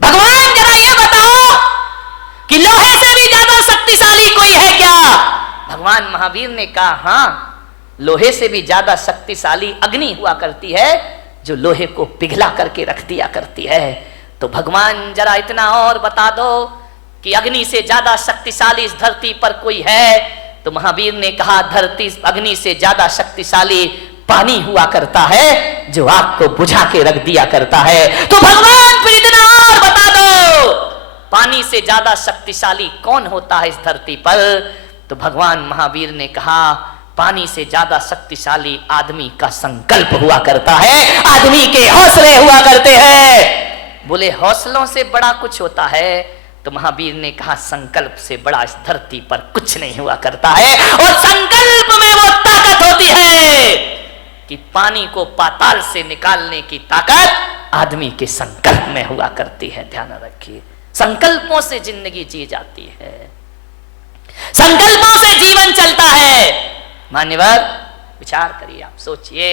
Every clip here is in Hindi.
भगवान जरा ये बताओ कि लोहे से भी ज्यादा शक्तिशाली कोई है क्या? भगवान महावीर ने कहा हां, लोहे से भी ज्यादा शक्तिशाली अग्नि हुआ करती है, जो लोहे को पिघला करके रख दिया करती है। तो भगवान जरा इतना और बता दो कि अग्नि से ज्यादा शक्तिशाली इस धरती पर कोई है? तो महावीर ने कहा धरती अग्नि से ज्यादा शक्तिशाली पानी हुआ करता है, जो आग को बुझा के रख दिया करता है। तो भगवान फिर इतना और बता दो, पानी से ज्यादा शक्तिशाली कौन होता है इस धरती पर? तो भगवान महावीर ने कहा पानी से ज्यादा शक्तिशाली आदमी का संकल्प हुआ करता है, आदमी के हौसले हुआ करते हैं। बोले हौसलों से बड़ा कुछ होता है? तो महावीर ने कहा संकल्प से बड़ा इस धरती पर कुछ नहीं हुआ करता है। और संकल्प में वो ताकत होती है कि पानी को पाताल से निकालने की ताकत आदमी के संकल्प में हुआ करती है। ध्यान रखिए, संकल्पों से जिंदगी जी जाती है, संकल्पों से जीवन चलता है। मान्यवर विचार करिए, आप सोचिए,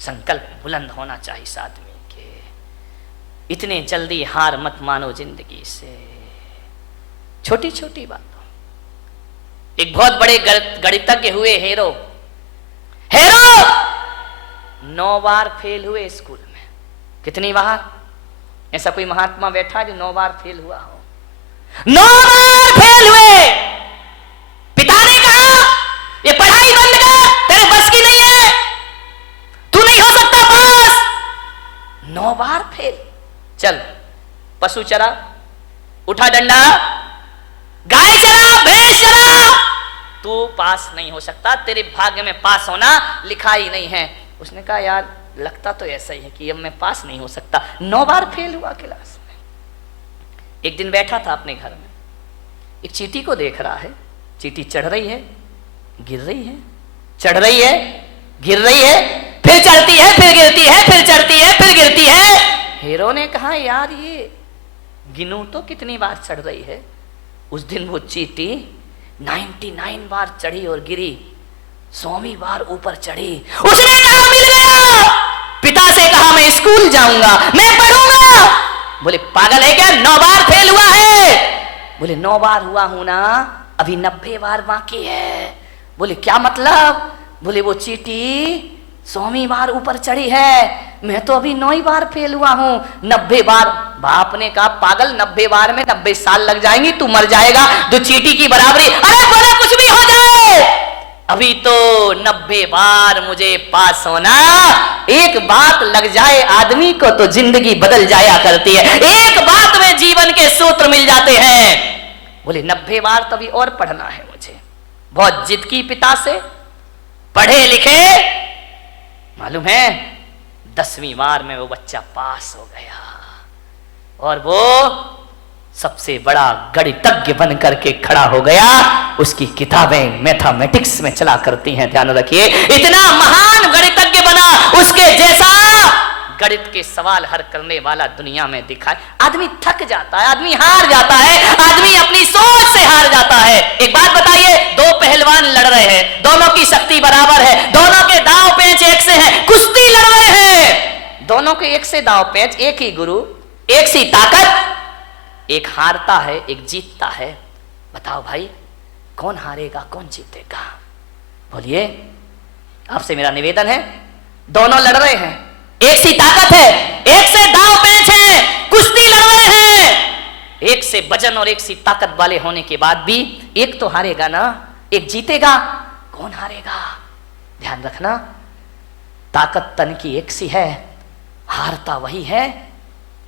संकल्प बुलंद होना चाहिए इस आदमी के। इतने जल्दी हार मत मानो जिंदगी से, छोटी छोटी बातों। एक बहुत बड़े गणितज्ञ हुए हेरो 9 बार फेल हुए स्कूल में। कितनी बार? ऐसा कोई महात्मा बैठा जो 9 बार फेल हुआ हो? 9 बार फेल हुए। पिता ने कहा ये पढ़ाई बंद कर, तेरे बस की नहीं है, तू नहीं हो सकता पास। 9 बार फेल। चल पशु चरा, उठा डंडा, गाय चरा, भैंस चरा, तू पास नहीं हो सकता, तेरे भाग्य में पास होना लिखा ही नहीं है। उसने कहा यार लगता तो ऐसा ही है कि अब मैं पास नहीं हो सकता। 9 बार फेल हुआ क्लास में। एक दिन बैठा था अपने घर में, एक चींटी को देख रहा है। चींटी चढ़ रही है, गिर रही है, चढ़ रही है, गिर रही है, फिर चढ़ती है, फिर गिरती है, फिर चढ़ती है, फिर गिरती है। हीरो ने कहा यार ये गिनूं तो कितनी बार चढ़ रही है। उस दिन वो चींटी 99 बार चढ़ी और गिरी, 100वीं बार ऊपर चढ़ी। उसने कहा मिल गया। पिता से कहा मैं स्कूल जाऊंगा, मैं पढ़ूंगा। बोले पागल है क्या, 9 बार फेल हुआ है? बोले 9 बार हुआ हूं ना, अभी 90 बार बाकी है। बोले क्या मतलब? बोले वो चींटी 100वीं बार ऊपर चढ़ी है, मैं तो अभी 9 बार फेल हुआ हूं, 90 बार। बाप ने कहा पागल, 90 बार में 90 साल लग जाएंगी, तू मर जाएगा, तो चींटी की बराबरी। अरे बोले कुछ भी हो जाए, अभी तो 90 बार मुझे पास होना। एक बात लग जाए आदमी को तो जिंदगी बदल जाया करती है, एक बात में जीवन के सूत्र मिल जाते हैं। बोले 90 बार तो अभी और पढ़ना है मुझे। बहुत जिद की पिता से, पढ़े लिखे, मालूम है 10वीं बार में वो बच्चा पास हो गया और वो सबसे बड़ा गणितज्ञ बन करके खड़ा हो गया। उसकी किताबें मैथमेटिक्स में चला करती हैं। ध्यान रखिए, इतना महान गणितज्ञ बना, उसके जैसा गणित के सवाल हल करने वाला दुनिया में दिखाए। आदमी थक जाता है, आदमी हार जाता है, आदमी अपनी सोच से हार जाता है। एक बात बताइए, 2 पहलवान लड़ रहे हैं, दोनों की शक्ति बराबर है, दोनों के दांव पेंच एक से हैं, कुश्ती लड़ रहे हैं, दोनों के एक से दांव पेंच, एक ही गुरु, एक सी ताकत, एक हारता है एक जीतता है। बताओ भाई कौन हारेगा कौन जीतेगा? बोलिए, आपसे मेरा निवेदन है, दोनों लड़ रहे हैं, एक सी ताकत है, एक से दांव पेंच है, कुश्ती लड़ रहे हैं, एक से वजन और एक सी ताकत वाले होने के बाद भी एक तो हारेगा ना, एक जीतेगा। कौन हारेगा? ध्यान रखना, ताकत तन की एक सी है, हारता वही है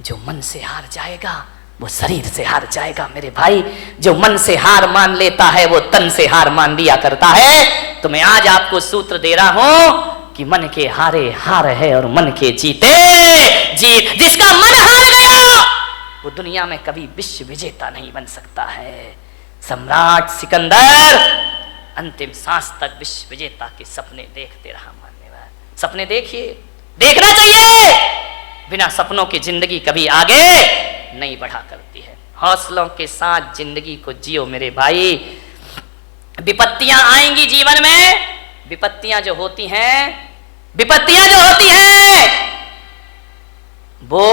जो मन से हार जाएगा, वो शरीर से हार जाएगा। मेरे भाई, जो मन से हार मान लेता है वो तन से हार मान लिया करता है। तो मैं आज आपको सूत्र दे रहा हूं कि मन के हारे हार है और मन के जीते जीत। जिसका मन हार गया वो दुनिया में कभी विश्व विजेता नहीं बन सकता है। सम्राट सिकंदर अंतिम सांस तक विश्व विजेता के सपने देखते रहा। मान्यवर, सपने देखिए, देखना चाहिए। बिना सपनों की जिंदगी कभी आगे नहीं बढ़ा करती है। हौसलों के साथ जिंदगी को जियो मेरे भाई। विपत्तियां आएंगी जीवन में, विपत्तियां जो होती हैं, वो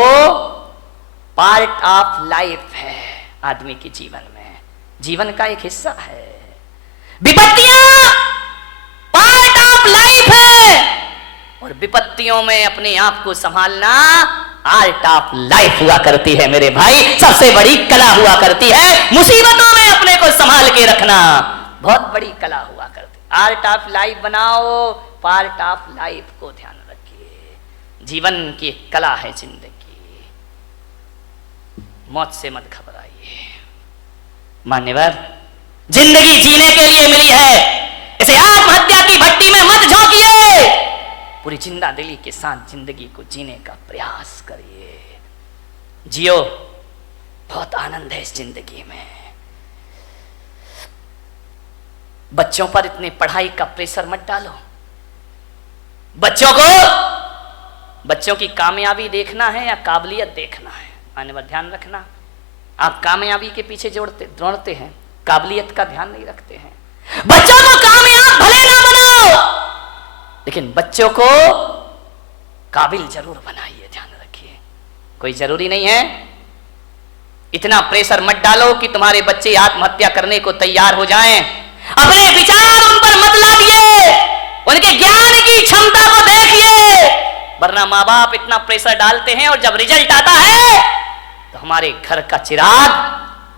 पार्ट ऑफ लाइफ है आदमी के जीवन में, जीवन का एक हिस्सा है। विपत्तियां पार्ट ऑफ लाइफ है और विपत्तियों में अपने आप को संभालना आर्ट ऑफ लाइफ हुआ करती है मेरे भाई, सबसे बड़ी कला हुआ करती है। मुसीबतों में अपने को संभाल के रखना बहुत बड़ी कला हुआ करती है। आर्ट ऑफ लाइफ बनाओ, पार्ट ऑफ लाइफ को ध्यान रखिए। जीवन की एक कला है जिंदगी, मौत से मत घबराइए। मान्यवर, जिंदगी जीने के लिए मिली है, इसे आत्महत्या की भट्टी में मत झोंकिए। पूरी जिंदा दिली के साथ जिंदगी को जीने का प्रयास करिए। जियो, बहुत आनंद है इस जिंदगी में। बच्चों पर इतने पढ़ाई का प्रेशर मत डालो। बच्चों की कामयाबी देखना है या काबिलियत देखना है? मान्यवर, ध्यान रखना, आप कामयाबी के पीछे दौड़ते हैं, काबिलियत का ध्यान नहीं रखते हैं। बच्चों को कामयाब भले ना बनाओ, लेकिन बच्चों को काबिल जरूर बनाइए, ध्यान रखिए। कोई जरूरी नहीं है इतना प्रेशर मत डालो कि तुम्हारे बच्चे आत्महत्या करने को तैयार हो जाएं। अपने विचार उन पर मत लादिए, उनके ज्ञान की क्षमता को देखिए। वरना माँ बाप इतना प्रेशर डालते हैं और जब रिजल्ट आता है तो हमारे घर का चिराग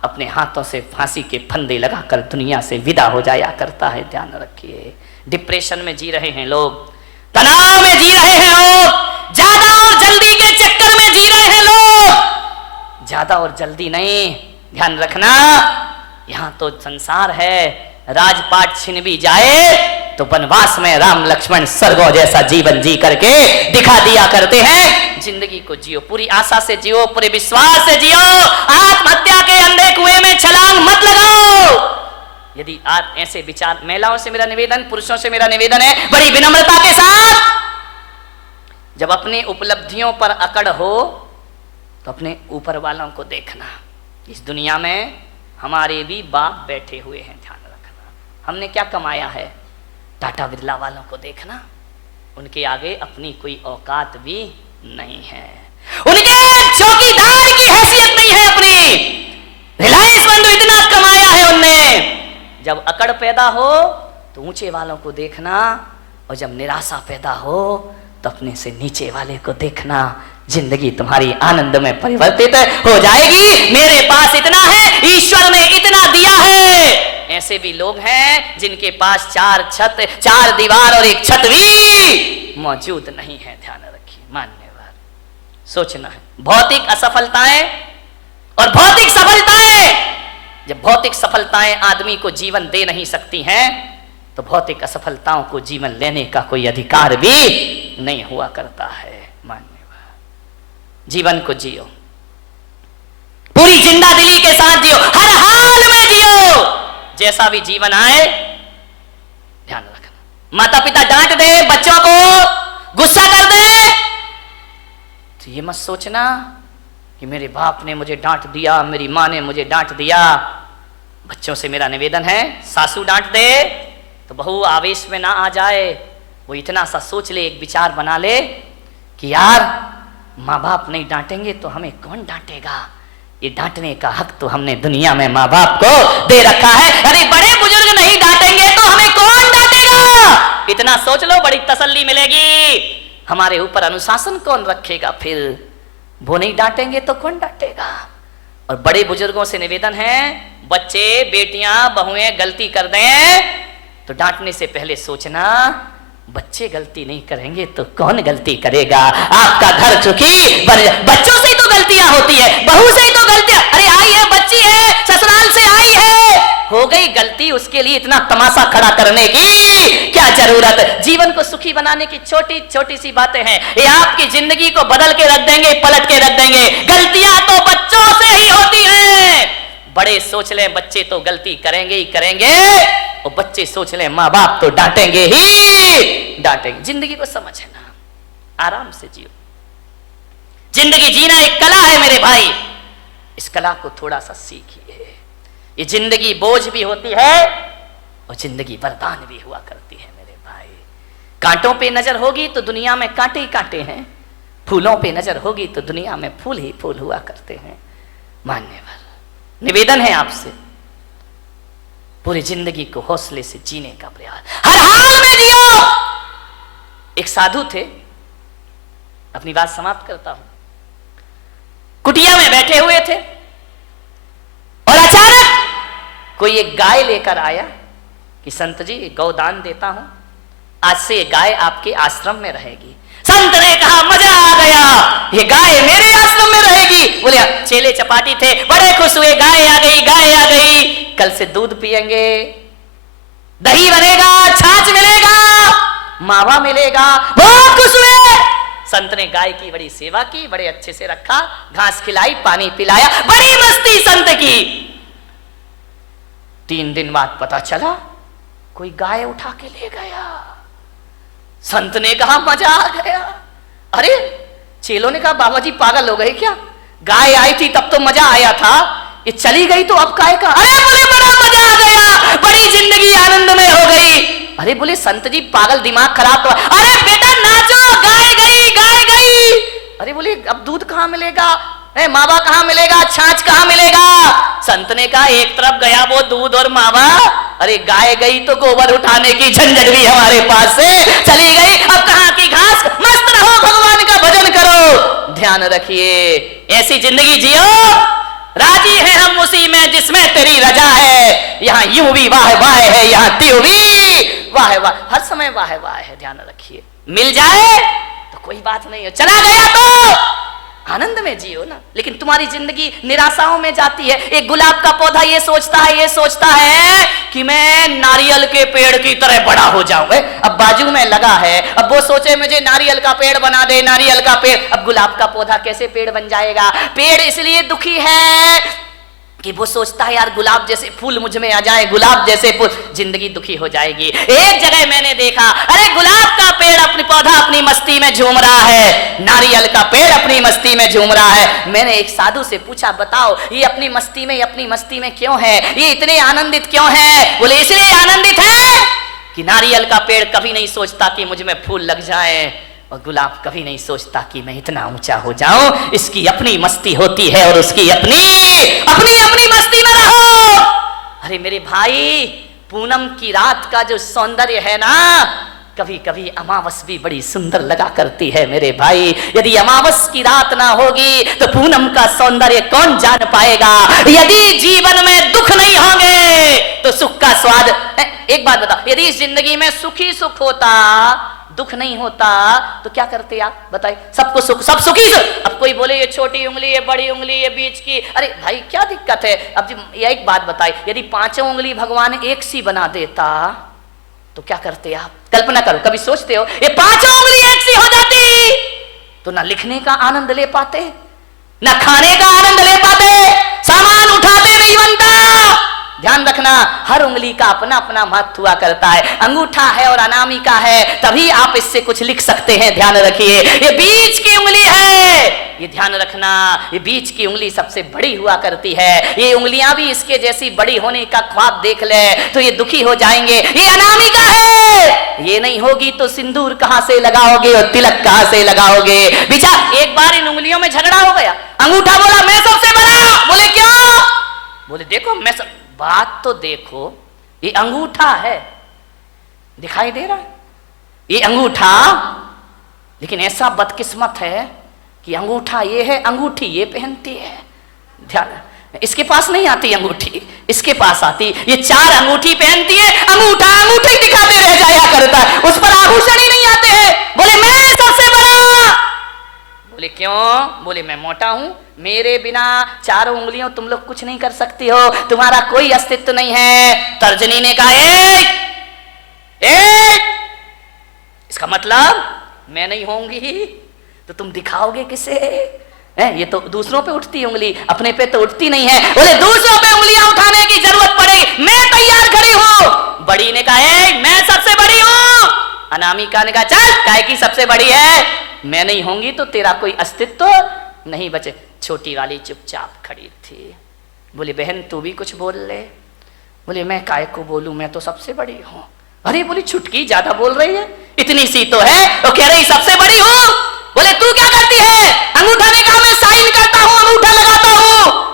अपने हाथों से फांसी के फंदे लगाकर दुनिया से विदा हो जाया करता है। ध्यान रखिए, डिप्रेशन में जी रहे हैं लोग, तनाव में जी रहे हैं लोग, ज्यादा और जल्दी के चक्कर में जी रहे हैं लोग। ज्यादा और जल्दी नहीं, ध्यान रखना, यहां तो संसार है। राजपाट छिन भी जाए तो वनवास में राम लक्ष्मण स्वर्गों जैसा जीवन जी करके दिखा दिया करते हैं। जिंदगी को जियो, पूरी आशा से जियो, पूरे विश्वास से जियो। आत्महत्या के अंधे कुएं में छलांग मत लगाओ। यदि आप ऐसे विचार, महिलाओं से मेरा निवेदन, पुरुषों से मेरा निवेदन है बड़ी विनम्रता के साथ, जब अपनी उपलब्धियों पर अकड़ हो तो अपने ऊपर वालों को देखना। इस दुनिया में हमारे भी बाप बैठे हुए हैं, ध्यान रखना। हमने क्या कमाया है? टाटा बिरला वालों को देखना, उनके आगे अपनी कोई औकात भी नहीं है, उनके चौकीदार की हैसियत नहीं है अपनी। रिलायंस बंधु इतना कमाया है उनने। जब अकड़ पैदा हो तो ऊंचे वालों को देखना, और जब निराशा पैदा हो तो अपने से नीचे वाले को देखना। जिंदगी तुम्हारी आनंद में परिवर्तित हो जाएगी। मेरे पास इतना है, ईश्वर ने इतना दिया है। ऐसे भी लोग हैं जिनके पास चार दीवार और एक छत भी मौजूद नहीं है। ध्यान रखिए, मान्यवर, सोचना है। भौतिक असफलताएं और भौतिक सफलताएं, जब भौतिक सफलताएं आदमी को जीवन दे नहीं सकती हैं तो भौतिक असफलताओं को जीवन लेने का कोई अधिकार भी नहीं हुआ करता है। मान्यवर, जीवन को जियो, पूरी जिंदा दिली के साथ जियो, हर हाल में जियो। जैसा भी जीवन आए, ध्यान रखना। माता पिता डांट दे, बच्चों को गुस्सा कर दे तो ये मत सोचना कि मेरे बाप ने मुझे डांट दिया, मेरी माँ ने मुझे डांट दिया। बच्चों से मेरा निवेदन है, सासू डांट दे तो बहू आवेश में ना आ जाए। वो इतना सा सोच ले, एक विचार बना ले कि यार माँ बाप नहीं डांटेंगे तो हमें कौन डांटेगा। ये डांटने का हक तो हमने दुनिया में माँ बाप को दे रखा है। अरे बड़े बुजुर्ग नहीं डांटेंगे तो हमें कौन डांटेगा। इतना सोच लो, बड़ी तसल्ली मिलेगी। हमारे ऊपर अनुशासन कौन रखेगा फिर? वो नहीं डांटेंगे तो कौन डांटेगा। और बड़े बुजुर्गों से निवेदन है, बच्चे बेटियां बहुएं गलती कर दें तो डांटने से पहले सोचना, बच्चे गलती नहीं करेंगे तो कौन गलती करेगा। आपका घर चुकी, बच्चों से ही तो गलतियां होती है, बहू से ही तो गलतियां। अरे आई है, बच्ची है, ससुराल से आई है, हो गई गलती, उसके लिए इतना तमाशा खड़ा करने की क्या जरूरत। जीवन को सुखी बनाने की छोटी छोटी सी बातें हैं, ये आपकी जिंदगी को बदल के रख देंगे, पलट के रख देंगे। गलतियां तो बच्चों से ही होती हैं। बड़े सोच लें बच्चे तो गलती करेंगे ही करेंगे, और बच्चे सोच लें माँ बाप तो डांटेंगे ही डांटेंगे। जिंदगी को समझना, आराम से जियो। जिंदगी जीना एक कला है मेरे भाई, इस कला को थोड़ा सा सीखिए। ये जिंदगी बोझ भी होती है और जिंदगी वरदान भी हुआ करती है मेरे भाई। कांटों पे नजर होगी तो दुनिया में कांटे ही कांटे हैं, फूलों पे नजर होगी तो दुनिया में फूल ही फूल हुआ करते हैं। मान्यवर, निवेदन है आपसे, पूरी जिंदगी को हौसले से जीने का प्रयास, हर हाल में जियो। एक साधु थे, अपनी बात समाप्त करता हूं। कुटिया में बैठे हुए थे और अचानक कोई एक गाय लेकर आया कि संत जी गौदान देता हूं, आज से ये गाय आपके आश्रम में रहेगी। संत ने कहा मजा आ गया, ये गाय मेरे आश्रम में रहेगी। बोले चेले चपाटी थे, बड़े खुश हुए, गाय आ गई, गाय आ गई, कल से दूध पिएंगे, दही बनेगा, छाछ मिलेगा, मावा मिलेगा। बहुत खुश हुए। संत ने गाय की बड़ी सेवा की, बड़े अच्छे से रखा, घास खिलाई, पानी पिलाया, बड़ी मस्ती संत की। 3 दिन बाद पता चला कोई गाय उठा के ले गया। संत ने कहा मजा आ गया। अरे चेलों ने कहा बाबा जी पागल हो गए क्या, गाय आई थी तब तो मजा आया था, ये चली गई तो अब काय का। अरे बोले बड़ा मजा आ गया, बड़ी जिंदगी आनंद में हो गई। अरे बोले संत जी पागल, दिमाग खराब तो। अरे बेटा नाचो, गाय गई, गाय गई। अरे बोले अब दूध कहां मिलेगा, मावा कहां मिलेगा, छाछ कहां मिलेगा। संत ने कहा एक तरफ गया वो दूध और मावा, अरे गाय गई तो गोबर उठाने की झंझट भी हमारे पास से चली गई। अब कहां की घास, मस्त रहो, भगवान का भजन करो। ध्यान रखिए, ऐसी जिंदगी जियो, राजी है हम उसी में जिसमें तेरी रजा है। यहाँ यूं भी वाह वाह है, यहाँ त्यों भी वाह वाह, हर समय वाह वाह है। ध्यान रखिए, मिल जाए तो कोई बात नहीं हो, चला गया तो आनंद में जियो ना। लेकिन तुम्हारी जिंदगी निराशाओं में जाती है। एक गुलाब का पौधा ये सोचता है कि मैं नारियल के पेड़ की तरह बड़ा हो जाऊं। अब बाजू में लगा है, अब वो सोचे मुझे नारियल का पेड़ बना दे, नारियल का पेड़। अब गुलाब का पौधा कैसे पेड़ बन जाएगा। पेड़ इसलिए दुखी है कि वो सोचता है यार गुलाब जैसे फूल मुझ में आ जाए, गुलाब जैसे फूल, जिंदगी दुखी हो जाएगी। एक जगह मैंने देखा, अरे गुलाब का पेड़ अपनी पौधा अपनी मस्ती में झूम रहा है, नारियल का पेड़ अपनी मस्ती में झूम रहा है। मैंने एक साधु से पूछा बताओ ये अपनी मस्ती में क्यों है, ये इतने आनंदित क्यों है। बोले इसलिए आनंदित है कि नारियल का पेड़ कभी नहीं सोचता कि मुझ में फूल लग जाए, और गुलाब कभी नहीं सोचता कि मैं इतना ऊंचा हो जाऊं। इसकी अपनी मस्ती होती है और उसकी अपनी मस्ती में रहो। अरे मेरे भाई, पूनम की रात का जो सौंदर्य है ना, कभी कभी अमावस भी बड़ी सुंदर लगा करती है मेरे भाई। यदि अमावस की रात ना होगी तो पूनम का सौंदर्य कौन जान पाएगा। यदि जीवन में दुख नहीं होंगे तो सुख का स्वाद। एक बात बताओ, यदि इस जिंदगी में सुखी सुख होता, दुख नहीं होता, तो क्या करते आप बताइए। सबको सुख, सब सुखी। अब कोई बोले ये छोटी उंगली, ये बड़ी उंगली, ये बीच की, अरे भाई क्या दिक्कत है। अब ये एक बात बताइए, यदि 5 उंगली भगवान एक सी बना देता तो क्या करते आप। कल्पना करो, कभी सोचते हो ये 5 उंगली एक सी हो जाती तो ना लिखने का आनंद ले पाते, ना खाने का आनंद ले पाते, सामान उठाते नहीं बनता। ध्यान रखना, हर उंगली का अपना अपना महत्व हुआ करता है। अंगूठा है और अनामिका है, तभी आप इससे कुछ लिख सकते हैं। ध्यान रखिए, ये बीच की उंगली है, ये ध्यान रखना, ये बीच की उंगली सबसे बड़ी हुआ करती है। ये उंगलियां भी इसके जैसी बड़ी होने का ख्वाब देख ले तो ये दुखी हो जाएंगे। ये अनामिका है, ये नहीं होगी तो सिंदूर कहां से लगाओगे और तिलक कहां से लगाओगे। बेचारा एक बार इन उंगलियों में झगड़ा हो गया। अंगूठा बोला मैं सबसे बड़ा। बोले क्यों। बोले देखो मैं सब। बात तो देखो, ये अंगूठा है, दिखाई दे रहा है ये अंगूठा, लेकिन ऐसा बदकिस्मत है कि अंगूठा ये है, अंगूठी ये पहनती है। ध्यान, इसके पास नहीं आती अंगूठी, इसके पास आती। ये 4 अंगूठी पहनती है, अंगूठा अंगूठी दिखाते रह जाया करता है, उस पर आभूषण ही नहीं आते हैं। बोले मैं सबसे बड़ा। बोले क्यों। बोले मैं मोटा हूं, मेरे बिना 4 उंगलियों तुम लोग कुछ नहीं कर सकती हो, तुम्हारा कोई अस्तित्व नहीं है। तर्जनी ने कहा इसका मतलब मैं नहीं होंगी तो तुम दिखाओगे किसे। ये तो दूसरों पे उठती उंगली, अपने पे तो उठती नहीं है। बोले दूसरों पे उंगलियां उठाने की जरूरत पड़ेगी, मैं तैयार खड़ी हूं। बड़ी ने कहा मैं सबसे बड़ी हूं। अनामिका ने कहा चल काय की सबसे बड़ी है, मैं नहीं होंगी तो तेरा कोई अस्तित्व नहीं बचे। छोटी वाली चुपचाप खड़ी थी। बोले बहन तू भी कुछ बोल ले। बोले मैं काय को बोलूं, मैं तो सबसे बड़ी हूं। अरे बोली छुटकी ज्यादा बोल रही है, इतनी सी तो है, तो कह रही सबसे बड़ी हूं। बोले तू क्या करती है? अंगूठा ने कहा मैं साइन करता हूं, अंगूठा लगाता हूं।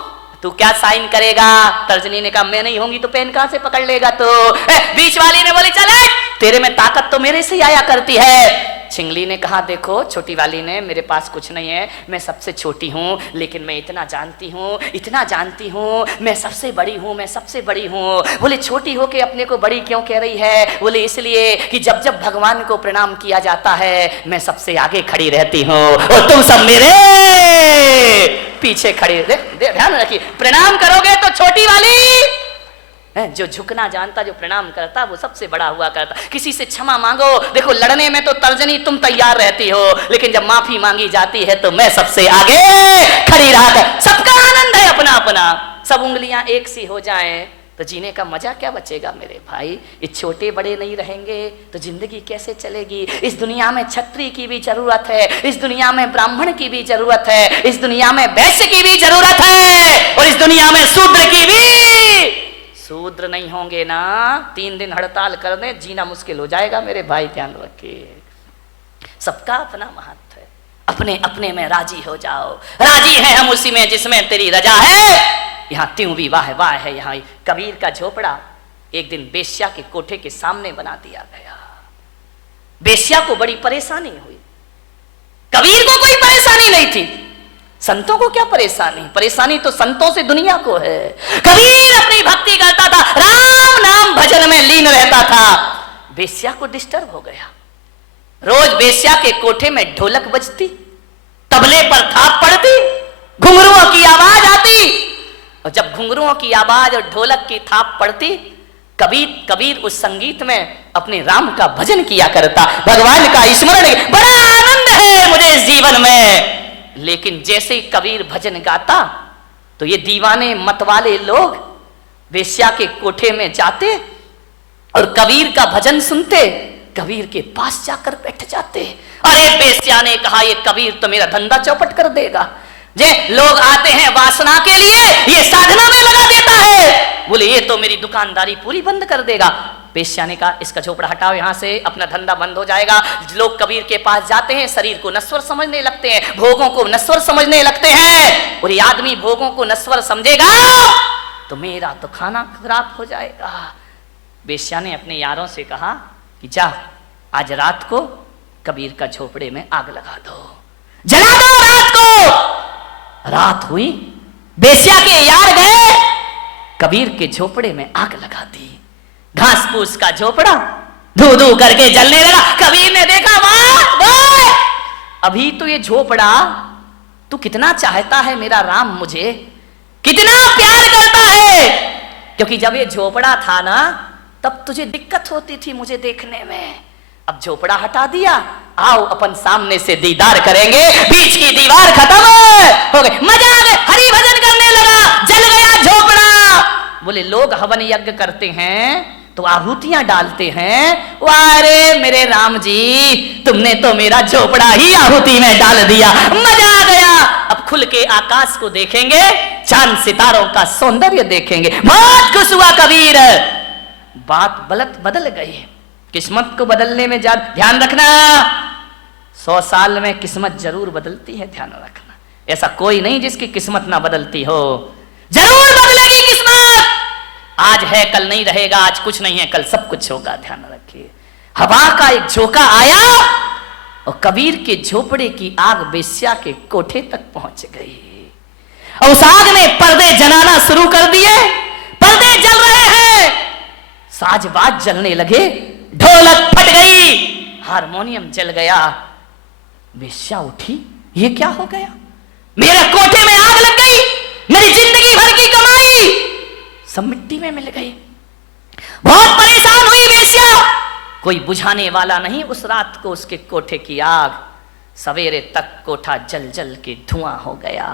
तू क्या साइन करेगा? तर्जनी ने कहा मैं नहीं होंगी तो पेन कहां से पकड़ लेगा? तो बीच वाली ने बोली चल तेरे में ताकत तो मेरे से ही आया करती है। छिंगली ने कहा देखो छोटी वाली ने, मेरे पास कुछ नहीं है, मैं सबसे छोटी हूं, लेकिन मैं इतना जानती हूं, मैं सबसे बड़ी हूं, मैं सबसे बड़ी हूं। बोले छोटी हो के अपने को बड़ी क्यों कह रही है? बोले इसलिए कि जब जब भगवान को प्रणाम किया जाता है मैं सबसे आगे खड़ी रहती हूं और तुम सब मेरे पीछे खड़े। ध्यान रखिए, प्रणाम करोगे तो छोटी वाली, जो झुकना जानता, जो प्रणाम करता, वो सबसे बड़ा हुआ करता। किसी से क्षमा मांगो, देखो लड़ने में तो तर्जनी तुम तैयार रहती हो, लेकिन जब माफी मांगी जाती है तो मैं सबसे आगे खड़ी रहा कर। सबका आनंद है अपना अपना, सब उंगलियां एक सी हो जाएं तो जीने का मजा क्या बचेगा मेरे भाई? ये छोटे बड़े नहीं रहेंगे तो जिंदगी कैसे चलेगी? इस दुनिया में क्षत्रिय की भी जरूरत है, इस दुनिया में ब्राह्मण की भी जरूरत है, इस दुनिया में वैश्य की भी जरूरत है, और इस दुनिया में शूद्र की भी। शूद्र नहीं होंगे ना, 3 दिन हड़ताल कर दे, जीना मुश्किल हो जाएगा मेरे भाई, ध्यान रखिए। सबका अपना महत्व है, अपने अपने में राजी हो जाओ। राजी है हम उसी में जिसमें तेरी रजा है। यहाँ त्यों भी वाह वाह है। यहाँ कबीर का झोपड़ा एक दिन बेश्या के कोठे के सामने बना दिया गया। बेश्या को बड़ी परेशानी हुई, कबीर को कोई परेशानी नहीं थी। संतों को क्या परेशानी? परेशानी तो संतों से दुनिया को है। कबीर अपनी भक्ति करता था, राम नाम भजन में लीन रहता था। बेश्या को डिस्टर्ब हो गया। रोज बेश्या के कोठे में ढोलक बजती, तबले पर थाप पड़ती, घुंघरुओं की आवाज आती, और जब घुंघरुओं की आवाज और ढोलक की थाप पड़ती, कबीर उस संगीत में अपने राम का भजन किया करता, भगवान का स्मरण। बड़ा आनंद है मुझे इस जीवन में। लेकिन जैसे ही कबीर भजन गाता तो ये दीवाने मतवाले लोग वेश्या के कोठे में जाते और कबीर का भजन सुनते, कबीर के पास जाकर बैठ जाते। अरे वेश्या ने कहा ये कबीर तो मेरा धंधा चौपट कर देगा। जे लोग आते हैं वासना के लिए, ये साधना में लगा देता है। बोले ये तो मेरी दुकानदारी पूरी बंद कर देगा। वेश्या ने कहा इसका झोपड़ा हटाओ यहाँ से, अपना धंधा बंद हो जाएगा। लोग कबीर के पास जाते हैं, शरीर को नश्वर समझने लगते हैं, भोगों को नश्वर समझने लगते हैं। और ये आदमी भोगों को नश्वर समझेगा तो मेरा तो खाना खराब हो जाएगा। वेश्या ने अपने यारों से कहा कि जा आज रात को कबीर का झोपड़े में आग लगा दो, जला दो रात को। रात हुई, वेश्या के यार गए, कबीर के झोपड़े में आग लगा दी। घास फूस का झोपड़ा धू धू करके जलने लगा। कबीर ने देखा वाह वाह, अभी तो ये झोपड़ा तू कितना चाहता है मेरा राम, मुझे कितना प्यार करता है। क्योंकि जब ये झोपड़ा था ना तब तुझे दिक्कत होती थी मुझे देखने में। अब झोपड़ा हटा दिया, आओ अपन सामने से दीदार करेंगे। बीच की दीवार खत्म हो गई, मजा आ गया, हरि भजन करने लगा, जल गया झोपड़ा। बोले लोग हवन यज्ञ करते हैं तो आहुतियां डालते हैं, वारे मेरे राम जी तुमने तो मेरा झोपड़ा ही आहुति में डाल दिया, मजा आ गया। अब खुल के आकाश को देखेंगे, चांद सितारों का सौंदर्य देखेंगे। बहुत खुश हुआ कबीर। बात बदल गई। किस्मत को बदलने में ध्यान रखना, 100 साल में किस्मत जरूर बदलती है, ध्यान रखना। ऐसा कोई नहीं जिसकी किस्मत ना बदलती हो, जरूर बदलेगी किस्मत। आज है कल नहीं रहेगा, आज कुछ नहीं है कल सब कुछ होगा, ध्यान रखिए। हवा का एक झोंका आया और कबीर के झोपड़े की आग वेश्या के कोठे तक पहुंच गई। और उस आग ने पर्दे जलाना शुरू कर दिए, पर्दे जल रहे हैं, साज-बाज जलने लगे, ढोलक फट गई, हारमोनियम जल गया। वेश्या उठी, ये क्या हो गया? मेरे कोठे में आग लग गई, मेरी जिंदगी भर की कमाई सब मिट्टी में मिल गई। बहुत परेशान हुई वेश्या, कोई बुझाने वाला नहीं उस रात को उसके कोठे की आग। सवेरे तक कोठा जल जल के धुआं हो गया।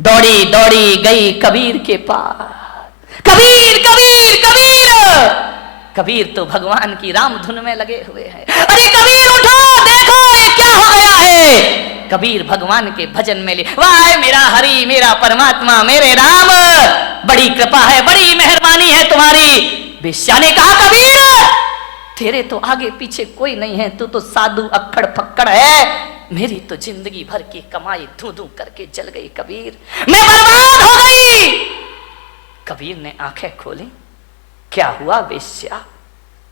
दौड़ी दौड़ी गई कबीर के पास, कबीर कबीर कबीर। कबीर तो भगवान की राम धुन में लगे हुए हैं। अरे कबीर उठो, देखो ये क्या हो गया है। कबीर भगवान के भजन में ले, वाह मेरा हरि, मेरा परमात्मा, मेरे राम, बड़ी कृपा है, बड़ी मेहरबानी है तुम्हारी। वेश्या ने कहा कबीर तेरे तो आगे पीछे कोई नहीं है, तू तो साधु अक्खड़ फक्कड़ है, मेरी तो जिंदगी भर की कमाई धू धू करके जल गई कबीर, मैं बर्बाद हो गई। कबीर ने आंखें खोली, क्या हुआ वेश्या?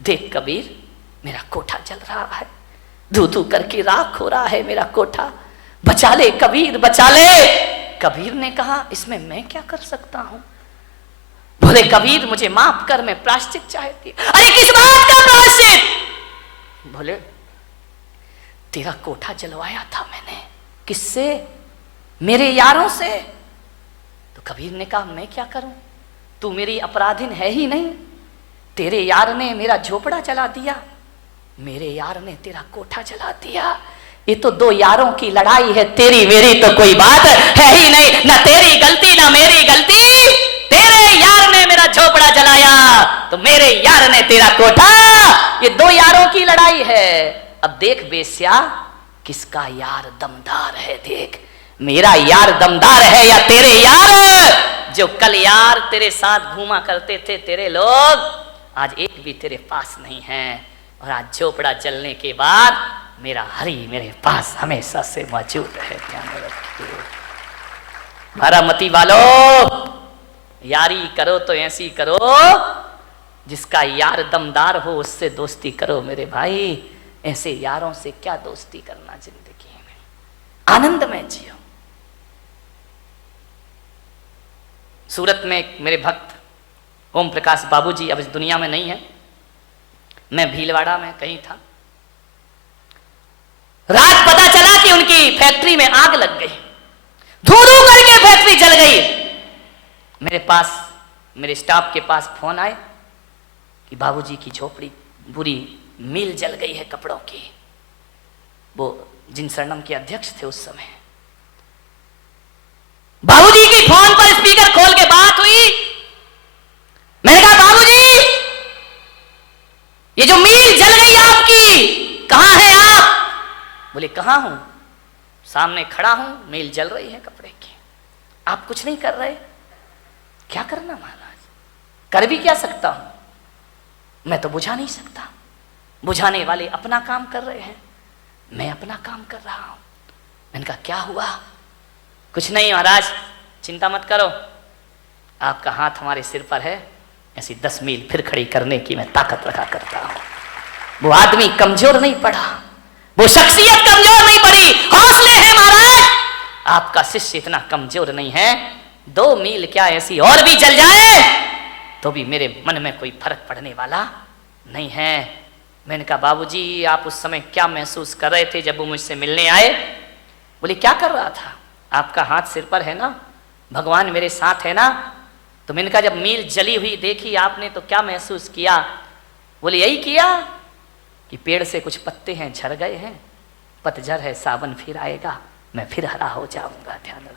देख कबीर, मेरा कोठा जल रहा है, धू धू करके राख हो रहा है मेरा कोठा, बचा ले कबीर बचा ले। कबीर ने कहा, इसमें मैं क्या कर सकता हूं? बोले कबीर मुझे माफ कर, मैं प्रायश्चित चाहती। अरे किस बात का प्रायश्चित? बोले तेरा कोठा जलवाया था मैंने। किससे? मेरे यारों से। तो कबीर ने कहा मैं क्या करूं, तू मेरी अपराधिन है ही नहीं। तेरे यार ने मेरा झोपड़ा जला दिया, मेरे यार ने तेरा कोठा जला दिया। ये तो दो यारों की लड़ाई है, तेरी मेरी तो कोई बात है ही नहीं, ना तेरी गलती ना मेरी गलती। तेरे यार ने मेरा झोपड़ा जलाया तो मेरे यार ने तेरा कोठा, ये दो यारों की लड़ाई है। अब देख बेस्या, किसका यार दमदार है? देख, मेरा यार दमदार है या तेरे यार? जो कल यार तेरे साथ घूमा करते थे तेरे लोग, आज एक भी तेरे पास नहीं है। और आज झोपड़ा जलने के बाद मेरा हरि मेरे पास हमेशा से मौजूद है। बारामती वालों, यारी करो तो ऐसी करो, जिसका यार दमदार हो उससे दोस्ती करो मेरे भाई। ऐसे यारों से क्या दोस्ती करना जिंदगी में, आनंद में जियो। सूरत में एक मेरे भक्त ओम प्रकाश बाबूजी अब इस दुनिया में नहीं है, मैं भीलवाड़ा में कहीं था, रात पता चला कि उनकी फैक्ट्री में आग लग गई, धू धू करके फैक्ट्री जल गई। मेरे पास, मेरे स्टाफ के पास फोन आए कि बाबूजी की झोपड़ी, पूरी मिल जल गई है कपड़ों की। वो जिन शरणम के अध्यक्ष थे उस समय, बाबूजी की फोन पर स्पीकर खोल के बात हुई। मैंने कहा बाबूजी, ये जो मिल जल गई आपकी, कहां है आप? बोले कहां हूं? सामने खड़ा हूं, मिल जल रही है कपड़े की, आप कुछ नहीं कर रहे। क्या करना महाराज, कर भी क्या सकता हूं, मैं तो बुझा नहीं सकता। बुझाने वाले अपना काम कर रहे हैं, मैं अपना काम कर रहा हूं। मैंने कहा क्या हुआ? कुछ नहीं महाराज, चिंता मत करो, आपका हाथ हमारे सिर पर है, ऐसी 10 मील फिर खड़ी करने की मैं ताकत रखा करता हूं। वो आदमी कमजोर नहीं पड़ा, वो शख्सियत कमजोर नहीं पड़ी, हौसले हैं महाराज। आपका शिष्य इतना कमजोर नहीं है, 2 मील क्या ऐसी और भी जल जाए तो भी मेरे मन में कोई फर्क पड़ने वाला नहीं है। मैंने कहा बाबूजी, आप उस समय क्या महसूस कर रहे थे जब वो मुझसे मिलने आए? बोले क्या कर रहा था, आपका हाथ सिर पर है ना, भगवान मेरे साथ है ना। तो मैंने कहा जब मील जली हुई देखी आपने तो क्या महसूस किया? बोले यही किया कि पेड़ से कुछ पत्ते हैं झड़ गए हैं, पतझड़ है, सावन फिर आएगा, मैं फिर हरा हो जाऊंगा। ध्यान रख।